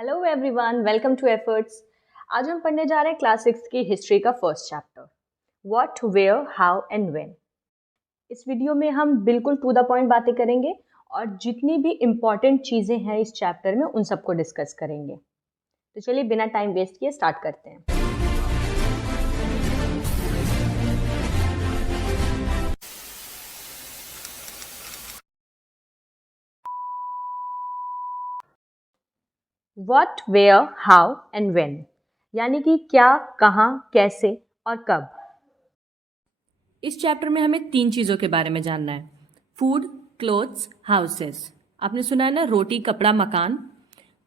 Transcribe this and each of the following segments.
Hello everyone, welcome to efforts. आज हम पढ़ने जा रहे हैं क्लास 6 की हिस्ट्री का first chapter, what, where, how and when. इस वीडियो में हम बिल्कुल टू द पॉइंट बातें करेंगे और जितनी भी इम्पॉर्टेंट चीज़ें हैं इस चैप्टर में उन सबको डिस्कस करेंगे। तो चलिए बिना टाइम वेस्ट किए स्टार्ट करते हैं। What, where, how and when, यानी कि क्या, कहाँ, कैसे और कब। इस चैप्टर में हमें 3 चीज़ों के बारे में जानना है। Food, clothes, houses. आपने सुना है ना, रोटी कपड़ा मकान।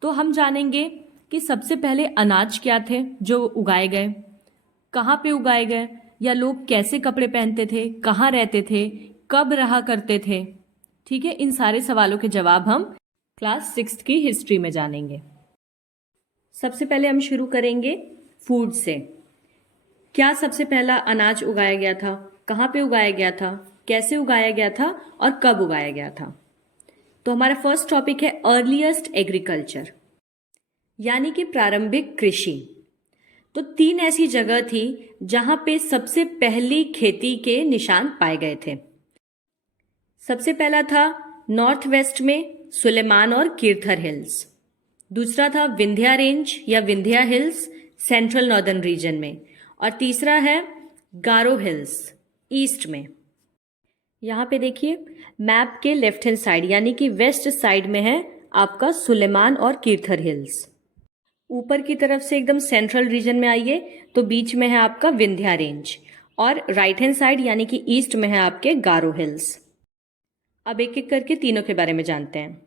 तो हम जानेंगे कि सबसे पहले अनाज क्या थे जो उगाए गए, कहाँ पे उगाए गए, या लोग कैसे कपड़े पहनते थे, कहाँ रहते थे, कब रहा करते थे। ठीक है, इन सारे सवालों के जवाब हम क्लास 6 की हिस्ट्री में जानेंगे। सबसे पहले हम शुरू करेंगे फूड से। क्या सबसे पहला अनाज उगाया गया था, कहाँ पे उगाया गया था, कैसे उगाया गया था और कब उगाया गया था। तो हमारा फर्स्ट टॉपिक है अर्लीस्ट एग्रीकल्चर, यानी कि प्रारंभिक कृषि। तो 3 ऐसी जगह थी जहां पे सबसे पहली खेती के निशान पाए गए थे। सबसे पहला था नॉर्थ वेस्ट में सुलेमान और कीर्थर हिल्स। दूसरा था विंध्या रेंज या Vindhya hills central northern region में। और तीसरा है गारो हिल्स ईस्ट में। यहाँ पे देखिए मैप के लेफ्ट हैंड साइड यानी कि वेस्ट साइड में है आपका सुलेमान और कीर्थर हिल्स। ऊपर की तरफ से एकदम सेंट्रल रीजन में आइए तो बीच में है आपका विंध्या रेंज और राइट हैंड साइड यानी कि ईस्ट में है आपके गारो हिल्स। अब एक एक करके तीनों के बारे में जानते हैं।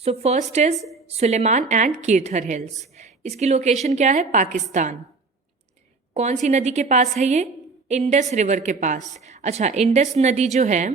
So first is Sulaiman and Kirthar hills. इसकी लोकेशन क्या है? पाकिस्तान। कौन सी नदी के पास है ये? इंडस रिवर के पास। अच्छा, इंडस नदी जो है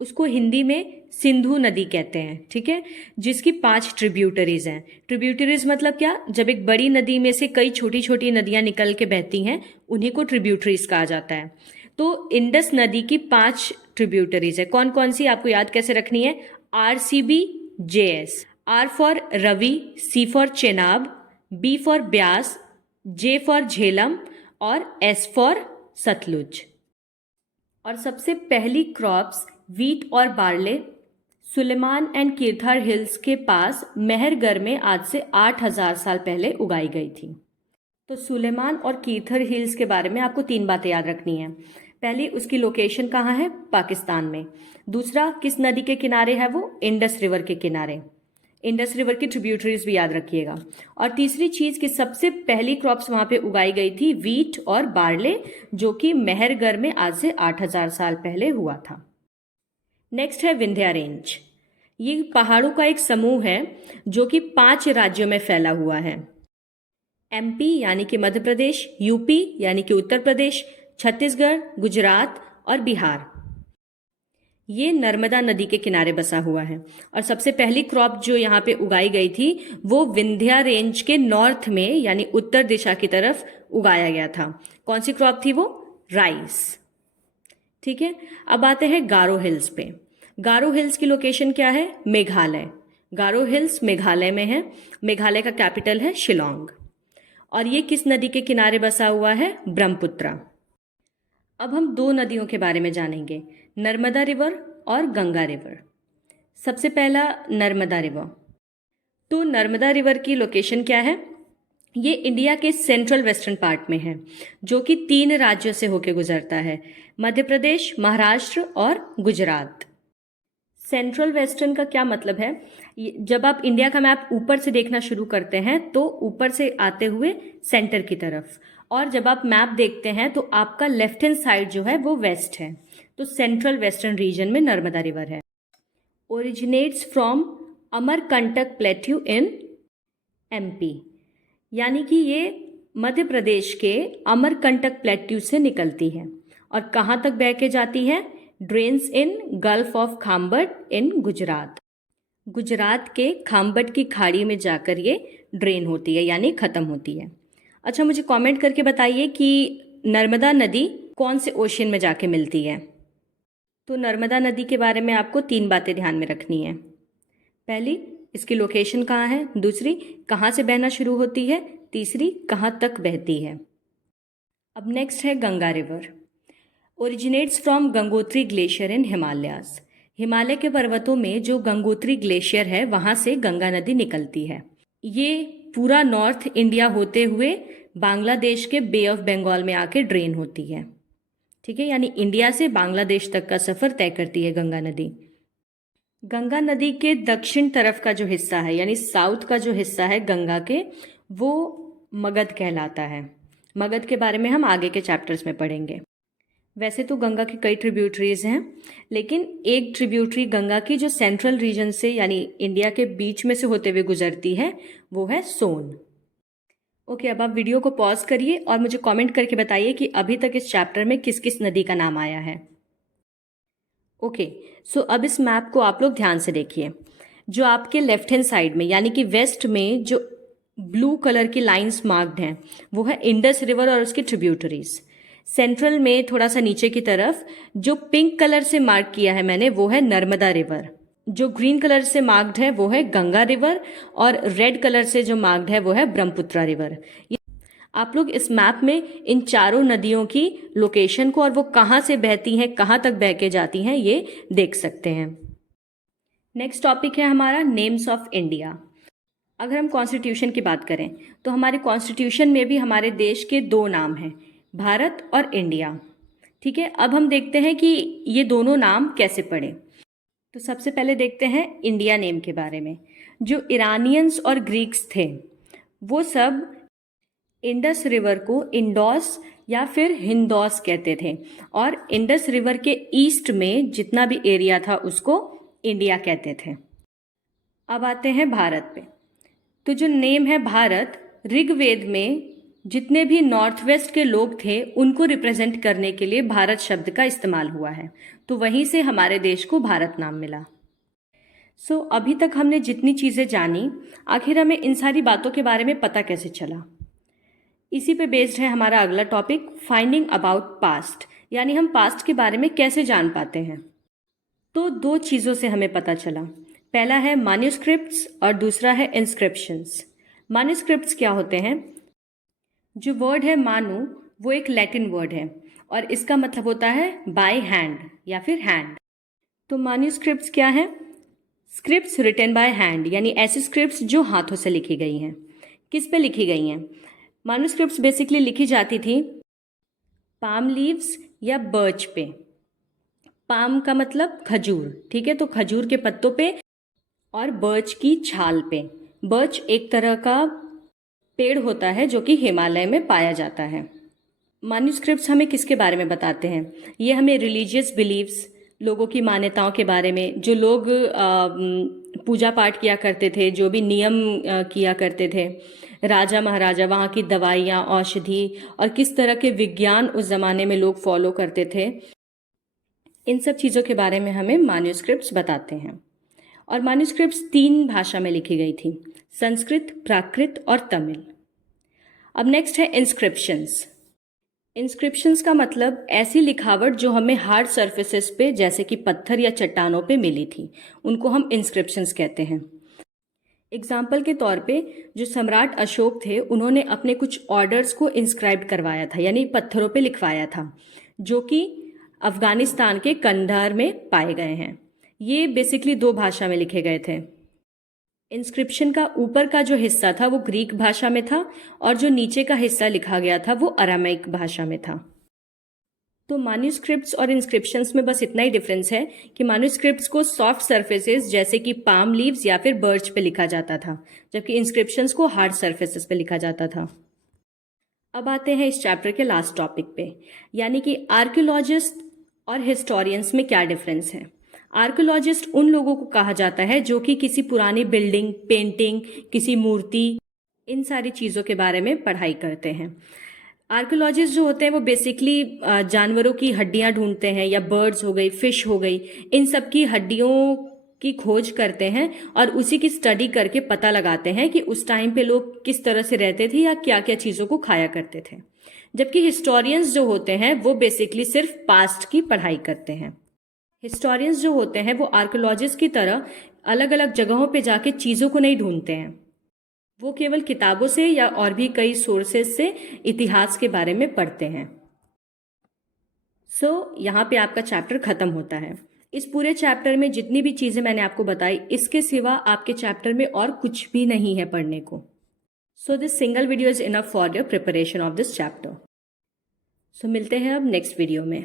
उसको हिंदी में सिंधु नदी कहते हैं, ठीक है, जिसकी 5 ट्रिब्यूटरीज हैं। ट्रिब्यूटरीज मतलब क्या? जब एक बड़ी नदी में से कई छोटी छोटी नदियां निकल के बहती हैं उन्हीं को ट्रिब्यूटरीज कहा जाता है। तो इंडस नदी की 5 ट्रिब्यूटरीज है। कौन कौन सी आपको याद कैसे रखनी है? RCB JS। R for Ravi, C for Chenab, B for Beas, J for Jhelum और S फॉर सतलुज। और सबसे पहली क्रॉप्स वीट और barley Sulaiman and Kirthar hills के पास मेहरगढ़ में आज से 8000 साल पहले उगाई गई थी। तो सुलेमान और कीर्थर हिल्स के बारे में आपको 3 बातें याद रखनी है। पहली, उसकी लोकेशन कहाँ है? पाकिस्तान में। दूसरा, किस नदी के किनारे है वो? इंडस रिवर के किनारे। इंडस रिवर की ट्रिब्यूटरीज भी याद रखिएगा। और तीसरी चीज कि सबसे पहली क्रॉप्स वहां पे उगाई गई थी वीट और बार्ले, जो कि मेहरगढ़ में आज से 8000 साल पहले हुआ था। नेक्स्ट है विंध्या रेंज। ये पहाड़ों का एक समूह है जो कि 5 राज्यों में फैला हुआ है। MP यानी कि मध्य प्रदेश, UP यानी कि उत्तर प्रदेश, छत्तीसगढ़, गुजरात और बिहार। ये नर्मदा नदी के किनारे बसा हुआ है। और सबसे पहली क्रॉप जो यहाँ पे उगाई गई थी वो विंध्या रेंज के नॉर्थ में यानी उत्तर दिशा की तरफ उगाया गया था। कौन सी क्रॉप थी वो? राइस। ठीक है, अब आते हैं गारो हिल्स पे। गारो हिल्स की लोकेशन क्या है? मेघालय। गारो हिल्स मेघालय में है। मेघालय का कैपिटल है शिलोंग। और ये किस नदी के किनारे बसा हुआ है? ब्रह्मपुत्रा। अब हम 2 नदियों के बारे में जानेंगे, नर्मदा रिवर और गंगा रिवर। सबसे पहला नर्मदा रिवर। तो नर्मदा रिवर की लोकेशन क्या है? ये इंडिया के सेंट्रल वेस्टर्न पार्ट में है, जो कि 3 राज्यों से होकर गुजरता है, मध्य प्रदेश, महाराष्ट्र और गुजरात। सेंट्रल वेस्टर्न का क्या मतलब है? जब आप इंडिया का मैप ऊपर से देखना शुरू करते हैं तो ऊपर से आते हुए सेंटर की तरफ, और जब आप मैप देखते हैं तो आपका लेफ्ट हैंड साइड जो है वो वेस्ट है। तो सेंट्रल वेस्टर्न रीजन में नर्मदा रिवर है। Originates from Amarkantak plateau in MP, यानी कि ये मध्य प्रदेश के अमरकंटक प्लेट्यू से निकलती है। और कहाँ तक बह के जाती है? ड्रेन्स इन गल्फ ऑफ खाम्बट इन गुजरात। गुजरात के खाम्बट की खाड़ी में जाकर ये ड्रेन होती है यानी खत्म होती है। अच्छा, मुझे कमेंट करके बताइए कि नर्मदा नदी कौन से ओशन में जाके मिलती है। तो नर्मदा नदी के बारे में आपको 3 बातें ध्यान में रखनी है। पहली, इसकी लोकेशन कहाँ है, दूसरी कहाँ से बहना शुरू होती है, तीसरी कहाँ तक बहती है। अब नेक्स्ट है Ganga river. Originates from Gangotri glacier in Himalayas. Himalaya के पर्वतों में जो गंगोत्री ग्लेशियर है वहाँ से गंगा नदी निकलती है। ये पूरा नॉर्थ इंडिया होते हुए बांग्लादेश के बे ऑफ बंगाल में आके ड्रेन होती है। ठीक है, यानी इंडिया से बांग्लादेश तक का सफ़र तय करती है गंगा नदी। गंगा नदी के दक्षिण तरफ का जो हिस्सा है यानी साउथ का जो हिस्सा है गंगा के, वो मगध कहलाता है। मगध के बारे में हम आगे के चैप्टर्स में पढ़ेंगे। वैसे तो गंगा की कई ट्रिब्यूटरीज हैं, लेकिन एक ट्रिब्यूटरी गंगा की जो सेंट्रल रीजन से यानी इंडिया के बीच में से होते हुए गुजरती है वो है सोन। ओके, अब आप वीडियो को पॉज करिए और मुझे कमेंट करके बताइए कि अभी तक इस चैप्टर में किस किस नदी का नाम आया है। ओके, सो अब इस मैप को आप लोग ध्यान से देखिए। जो आपके लेफ्ट हैंड साइड में यानी कि वेस्ट में जो ब्लू कलर की लाइंस मार्क्ड हैं वो है इंडस रिवर और उसकी ट्रिब्यूटरीज। सेंट्रल में थोड़ा सा नीचे की तरफ जो पिंक कलर से मार्क किया है मैंने वो है नर्मदा रिवर। जो ग्रीन कलर से मार्क्ड है वो है गंगा रिवर और रेड कलर से जो मार्क्ड है वो है ब्रह्मपुत्रा रिवर। आप लोग इस मैप में इन चारों नदियों की लोकेशन को और वो कहाँ से बहती हैं, कहाँ तक बह के जाती हैं, ये देख सकते हैं। नेक्स्ट टॉपिक है हमारा नेम्स ऑफ इंडिया। अगर हम कॉन्स्टिट्यूशन की बात करें तो हमारे कॉन्स्टिट्यूशन में भी हमारे देश के दो नाम हैं, भारत और इंडिया। ठीक है, अब हम देखते हैं कि ये दोनों नाम कैसे पढ़े। तो सबसे पहले देखते हैं इंडिया नेम के बारे में। जो इरानियंस और ग्रीक्स थे वो सब इंडस रिवर को इंडोस या फिर हिंदोस कहते थे और इंडस रिवर के ईस्ट में जितना भी एरिया था उसको इंडिया कहते थे। अब आते हैं भारत पे। तो जो नेम है भारत, ऋग्वेद में जितने भी नॉर्थ वेस्ट के लोग थे उनको रिप्रेजेंट करने के लिए भारत शब्द का इस्तेमाल हुआ है, तो वहीं से हमारे देश को भारत नाम मिला। सो अभी तक हमने जितनी चीज़ें जानी, आखिर हमें इन सारी बातों के बारे में पता कैसे चला? इसी पे बेस्ड है हमारा अगला टॉपिक, फाइंडिंग अबाउट पास्ट, यानी हम पास्ट के बारे में कैसे जान पाते हैं। तो दो चीज़ों से हमें पता चला, पहला है मैन्युस्क्रिप्ट्स और दूसरा है इंस्क्रिप्शंस। मैन्युस्क्रिप्ट्स क्या होते हैं? जो वर्ड है मानु वो एक लैटिन वर्ड है और इसका मतलब होता है बाय हैंड या फिर हैंड। तो मैन्युस्क्रिप्ट्स क्या है? स्क्रिप्ट्स रिटन बाय हैंड, यानी ऐसी स्क्रिप्ट्स जो हाथों से लिखी गई हैं। किस पे लिखी गई हैं? मैन्युस्क्रिप्ट्स बेसिकली लिखी जाती थी पाम लीव्स या बर्च पे। पाम का मतलब खजूर, ठीक है, तो खजूर के पत्तों पे और बर्च की छाल पे। बर्च एक तरह का पेड़ होता है जो कि हिमालय में पाया जाता है। मैन्युस्क्रिप्ट्स हमें किसके बारे में बताते हैं? ये हमें रिलीजियस बिलीव्स, लोगों की मान्यताओं के बारे में, जो लोग पूजा पाठ किया करते थे, जो भी नियम किया करते थे, राजा महाराजा, वहाँ की दवाइयाँ, औषधि और किस तरह के विज्ञान उस ज़माने में लोग फॉलो करते थे, इन सब चीज़ों के बारे में हमें मैन्युस्क्रिप्ट्स बताते हैं। और मैन्युस्क्रिप्ट्स 3 भाषा में लिखी गई थी, संस्कृत, प्राकृत और तमिल। अब नेक्स्ट है इंस्क्रिप्शंस। इंस्क्रिप्शंस का मतलब ऐसी लिखावट जो हमें हार्ड सरफेसेस पे जैसे कि पत्थर या चट्टानों पे मिली थी, उनको हम इंस्क्रिप्शंस कहते हैं। एग्जाम्पल के तौर पे जो सम्राट अशोक थे उन्होंने अपने कुछ ऑर्डर्स को इंस्क्राइब करवाया था, यानी पत्थरों पे लिखवाया था, जो कि अफगानिस्तान के कंधार में पाए गए हैं। ये बेसिकली 2 भाषा में लिखे गए थे। इंस्क्रिप्शन का ऊपर का जो हिस्सा था वो ग्रीक भाषा में था और जो नीचे का हिस्सा लिखा गया था वो अरामाइक भाषा में था। तो मैन्युस्क्रिप्ट्स और इंस्क्रिप्शंस में बस इतना ही डिफरेंस है कि मैन्युस्क्रिप्ट्स को सॉफ्ट सरफेसेस जैसे कि पाम लीव्स या फिर बर्च पे लिखा जाता था, जबकि इंस्क्रिप्शंस को हार्ड सरफेसेस पे लिखा जाता था। अब आते हैं इस चैप्टर के लास्ट टॉपिक पे, यानी कि आर्कियोलॉजिस्ट और हिस्टोरियंस में क्या डिफरेंस है। आर्कियोलॉजिस्ट उन लोगों को कहा जाता है जो कि किसी पुरानी बिल्डिंग, पेंटिंग, किसी मूर्ति, इन सारी चीज़ों के बारे में पढ़ाई करते हैं। आर्कियोलॉजिस्ट जो होते हैं वो बेसिकली जानवरों की हड्डियां ढूंढते हैं, या बर्ड्स हो गई, फिश हो गई, इन सब की हड्डियों की खोज करते हैं और उसी की स्टडी करके पता लगाते हैं कि उस टाइम पे लोग किस तरह से रहते थे या क्या क्या चीज़ों को खाया करते थे। जबकि हिस्टोरियंस जो होते हैं वो बेसिकली सिर्फ पास्ट की पढ़ाई करते हैं। हिस्टोरियंस जो होते हैं वो आर्कियोलॉजिस्ट की तरह अलग अलग जगहों पे जाके चीज़ों को नहीं ढूंढते हैं, वो केवल किताबों से या और भी कई सोर्सेज से इतिहास के बारे में पढ़ते हैं। यहाँ पे आपका चैप्टर ख़त्म होता है। इस पूरे चैप्टर में जितनी भी चीज़ें मैंने आपको बताई, इसके सिवा आपके चैप्टर में और कुछ भी नहीं है पढ़ने को। This single video is enough for your preparation of this chapter. मिलते हैं अब नेक्स्ट वीडियो में।